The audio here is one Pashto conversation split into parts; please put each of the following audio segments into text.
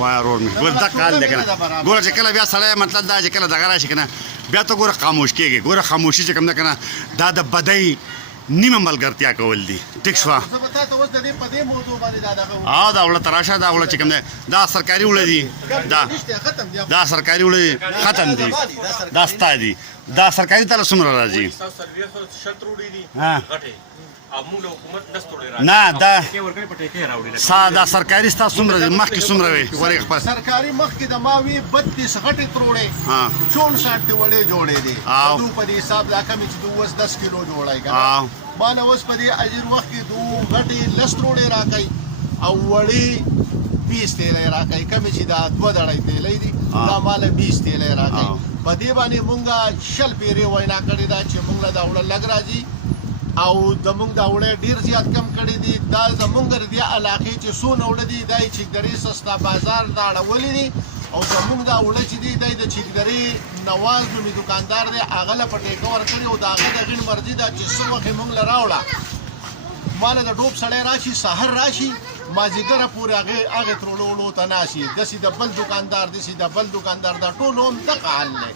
وای ورور مې ګور دا کال دی که نه ګوره چې کله بیا سړی مطلب دا چې کله دغه راشي که نه بیا ته ګوره خاموش کېږي ګوره خاموشي چې کوم ده که نه دا د بدۍ نیمه ملګرتیا کول دي ټیک شوه دا وړه تراشه دا وړه چې کوم دی دا سرکاري وړه دي دا سرکاري وړه دي ختم دي دا ستا دي دا سرکاري تاله څومره راځي نه دا سرکاري ستا څومره دي مخکې څومره وي ورې خپل سرکاري مخکې د ما وي 32 غټې تروړې 64 وړې جوړې دي دو په دې حساب دا کمې چې 10 کیلو جوړای کنه ما نه اوس په دې اجر وخت کې دو غټې لس تروړې راکای او وړې 20 تیلې راکای کمې چې دا 2 دړې تیلې دي دا مال 20 تیلې راکای په دې باندې مونږه شل پیری وینا کړی دا چې مونږ له دا وړ لګ راځي او زمونږ دا وړې ډیر زیات کم کړی دي دا زمونږ د دې علاقې چې څونه وړه دي دا چې درې سستا بازار دا اړولې دي او زمونږ دا وړه چې دي دا د چیکدري نواز نومي دکاندار دی هغه له پټېکه ورکړي او د هغې د غین مرضي ده چې څه وخت یې مونږ له راوړه ما له د ډوب سړی راشي سحر راشي مازدیګره پورې هغې ترولو وړو ته ناشي داسې د بل دکاندار داسې د بل دکاندار دا ټول هم دغه حال دی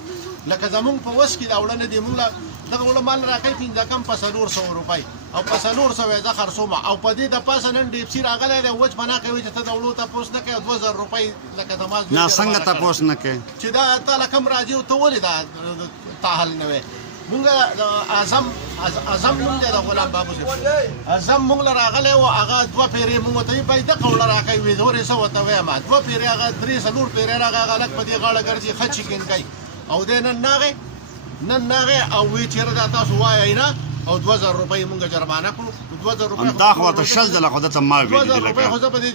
لکه زمونږ په وس کې دا وړه نه دي مونږ له دغه وړه مال راکوي پنځه کم په 400 روپۍ او په 400 یې زه خرڅومه او په دې د پاسه نن ډیپسي راغلی دی وچ به نه کوي چې ته د وړو تپوس نه کوې 2000 روپۍ لکه د ماز نه څنګه تپوس نه کوې چې دا تا له کوم راځي او ته ولې دا تاحل نه وې مونږ اعظم نوم دی د غلام بابو اعظم مونږ له راغلی و هغه 2 پیرې مونږ ورته وي باید دغه وړه راکوي وې زورې څه ورته وایم 2 پیرې هغه 3 پیرې راغی هغه لږ په دې غاړه ګرځي ښه چکن کوي او دی نن ناغې او وی چېرې دا تاسو وایئ نه او 2000 روپۍ مونږ جرمانه کړو 2000 روپۍ دا خو ورته شل ځله خو دته ما ویلي 2000 روپۍ خو زه په دې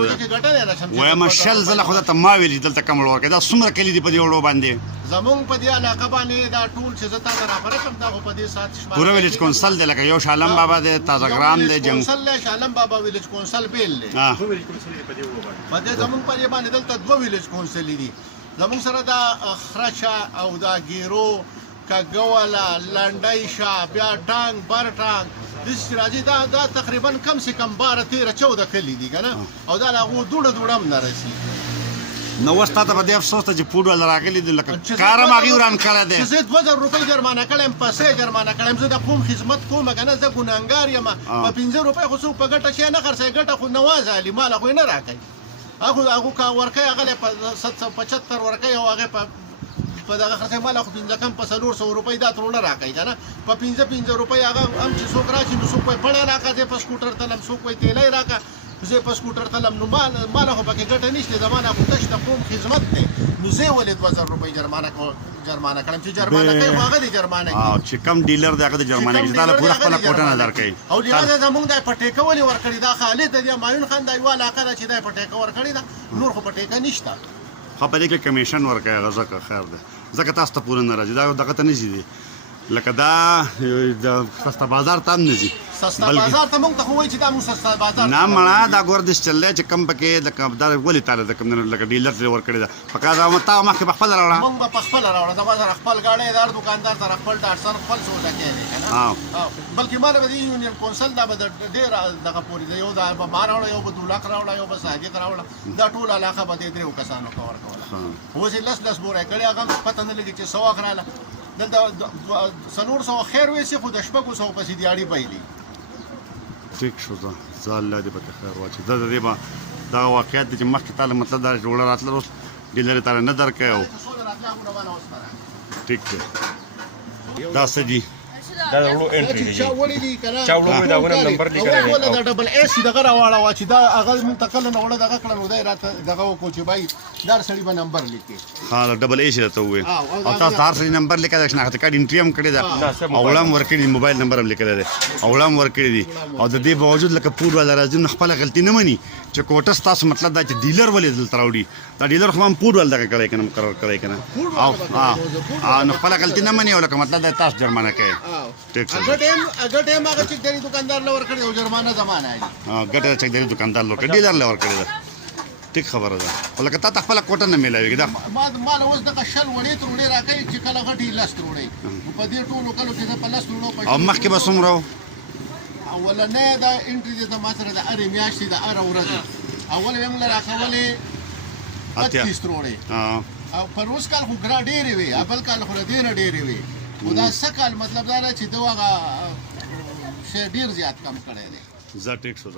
وجه کې ګټلی نه شم وایم شل ځله خو دته ما ویلي دلته کم وړ ورکوي دا څومره کلي دي په دې وړو باندې زمونږ په دې علاقه باندې دا ټول چې زه تا ته رافره کړم دا خو په دې ساعت شمار پوره ویلیج کونسل دی لکه یو شالم بابا دی تازه ګرام دی جنګ کونسل دی شالم بابا ویلیج کونسل بیل دی په دې زمونږ په دې باندې دلته 2 ویلیج کونسلې دي زمونږ سره دا خرچه او دا ګیرو کګوله لنډۍ شا بیا ټانګ بر ټانګ داسې راځي دا تقریبا کم سے کم 12 13 14 کلي دي که نه او دا له هغو دوړه هم نه رسېږي نو اوس تا ته په دې افسوس ته چې پوډ والا راغلي دي لکه کار هم هغې وران کړی دی چې زه 2000 روپۍ جرمانه کړی یم پیسې جرمانه کړی یم زه د قوم خدمت کوم که نه زه ګناهګار یم په 15 روپۍ خو څوک په ګټه شی نه خرڅوي ګټه خو نواز علي ماله خو یې نه راکوي هغو که ورکوي هغه له 775 ورکوي او هغې په دغه خرڅوي ماله خو 15 کم په 400 روپۍ دا ترونه راکوي که نه په 15 روپۍ هغه هم چې څوک راشي نو څوک وایي پړی راکړه زه په سکوټر تلم څوک وایي تیلی راکړه زه په سکوټر تلم نو ماله خو پکې ګټه نشته زما نه خو تش د قوم خدمت دی نو زه یې ولې 2000 روپۍ جرمانه کړم چې جرمانه کوي خو هغه دې جرمانه کوي چې کم ډیلر دی هغه د جرمانه کوي چې دا له پوره خپله کوټه نه درکوي او لهذا زمونږ دا پټېکه ولې ورکړې دا خالد دی مایون خان دا یوه علاقه ده چې دا پټېکه ورکړې ده نور خو پټېکه نشته خو په دې کې کمیشن ورکوي هغه ځکه خیر دی ځکه تاسو ته پوره نه راځي دا دغه ته نه ځي دی لکه دا د سستا بازار ته هم نه ځي سستا بازار ته مونږ ته خو وایي چې دا مونږ سستا بازار نه مړه دا ګوردش چل دی چې کم پکې لکه دا ولې تاله د کم لکه ډیلر ترې ورکړې ده په کار تا مخکې په خپله راوړه مونږ به په خپله راوړه زما سره خپل ګاډی دار دکاندار سره خپل ډاکټر خپل سوداګر دی که نه بلکې ما به د یونین کونسل دا به د ډېر دغه پورې دی یو دا به ما راوړه یو به دولک راوړه یو به صادق راوړه دا ټول علاقه به دې 3 کسانو ته ورکوله اوس یې لس بوره کړې هغه پته نه لګي چې څه وخت راله دلته 400 خیر ویسي خو د 600 پسې دیاړي بایلي ټیک شو زه الله دې پکې خیر واچوي دا د دې به دغه واقعیت دی چې مخکې تاله مطلب دا چې وړه راتله اوس ډیلر یې تاله نه درکوي او ټیک دی دا څه دي دا د وړو انټري دی چا وړي دي که نه چا وړو دا ونه نمبر لیکلی دی دا ډبل ایس دغه راواړوه چې دا هغه مونږ ته کله نه وړه دغه کړه نو دی راته دغه وکړو چې بای دا سړي به نمبر لیکي ها ډبل ایس راته ووایي او تاسو هر سړي نمبر لیکلی ده شناخت کارډ انټري هم کړې ده او وړه هم ورکړي دي موبایل نمبر هم لیکلی دی او وړه هم ورکړي دي او د دې باوجود لکه پور والا راځي نو خپله غلطي نه مني چې کوټه ستاسو مطلب دا چې ډیلر ولې دلته راوړي دا ډیلر خو هم پور والا دغه کړی که نه مقرر کړی که نه او نو خپله غلطي نه مني او لکه مطلب دا تاسو جرمانه کوي ټیک ښه هغه ټایم هغه چکدري دکاندار له ورکړی او جرمانه زمانه دی ګټه چکدري دکاندار له ورکړی ډیلر له ورکړی ده ټیک خبره ده خو لکه تا ته خپله کوټه نه میلاوېږي دا ما له اوس دغه شل وړې تروړې راکوي چې کله غټې 10 تروړې په دې ټولو کلو کې زه په 10 تروړو او مخکې به څومره و اولنی دا انټري دی زما سره د هرې میاشتې د هره ورځې اول یې موږ له راکولې 32 تروړې او پر اوس کال خو ګرا ډېرې وي بل کال خو له دې نه ډېرې وي خو دا سکال مطلب دا چې دغه شی ډېر زیات کم کړی دی زه ټیک شو